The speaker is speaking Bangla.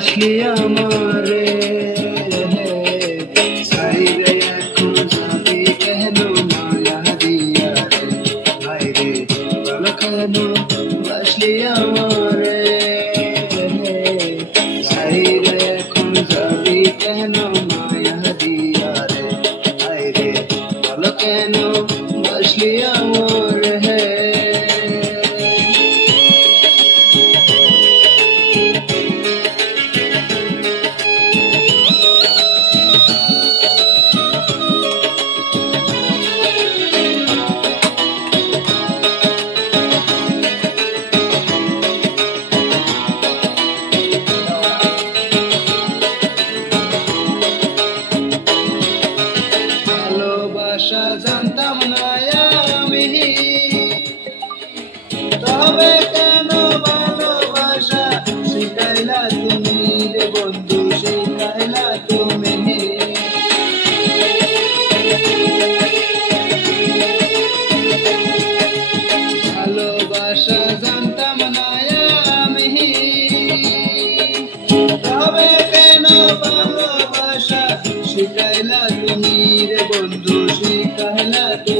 বাসলি আমারে সাইরে এখন যাবি কেন মায়া দিয়া রে হায়রে ভালো কেন বাসলি আমারে সাইরে এখন যাবি কেন মায়া দিয়া রে হায়রে ভালো কেন বাসলি আমারে ভালোবাসা জানতাম না আমি তবে কেন ভালোবাসা শিখাইলা তুমি রে বন্ধু শিখাইলা তুমি ভালোবাসা জানতাম না আমি তবে কেন ভালোবাসা শিখাইলা তুমি রে বন্ধু শিখাইলা তুমি